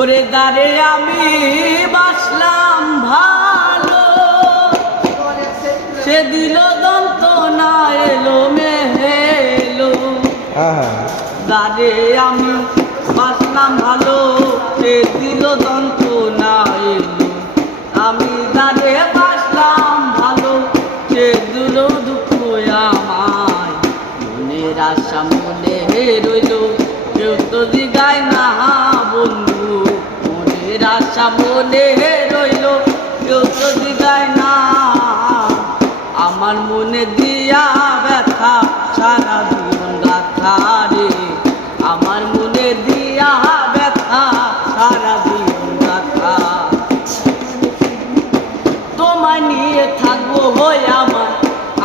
ওরে দারে আমি বাসলাম ভালো, সে দিল দন্ত না এলো মেহেলো। দারে আমি বাসলাম ভালো, সে দিল দন্ত না এলো। আমি দারে বাসলাম ভালো, সে দিল দুঃখ আমায়। মনের আশা মনে রইল, কেউ তো দিগায় না বন্ধু। মনের আশা মনে রইল, কেউ তো দিগায় না। আমার মনে দিয়া ব্যথা সারা জীবন গাথা রে। আমার মনে দিয়া ব্যথা সারা জীবন গাথা। তোমায় নিয়ে থাকবো হই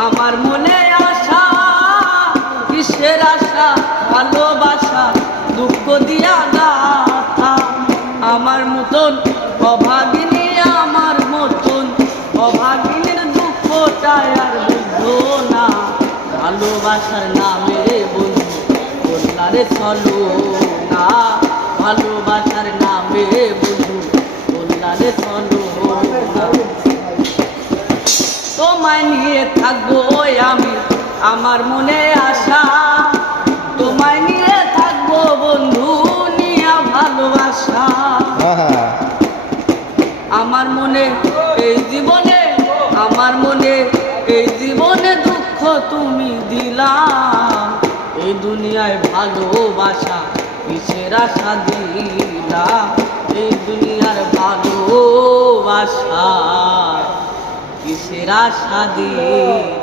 আমার মনে আশা। কিসের আশা? ভালোবাসা দুঃখ দিয়া গাথা। আমার মতন অভাগিনী, আমার মতন অভাগিনীর দুঃখটাই আর বুঝো না। ভালোবাসার নামে বন্ধু কল্যাণে চলো না। ভালোবাসার নামে বন্ধু কল্যাণে চলো না। তোমায় নিয়ে থাকবো আমি, আমার মনে আশা। তোমায় নিয়ে থাকবো বন্ধু, নিয়া ভালোবাসা। আমার মনে এই জীবনে, আমার মনে এই জীবনে দুঃখ তুমি দিলাম। এই দুনিয়ায় ভালোবাসা কিসের আশা দিলাম। এই দুনিয়ার ভালোবাসা কিসের আশা দিলাম।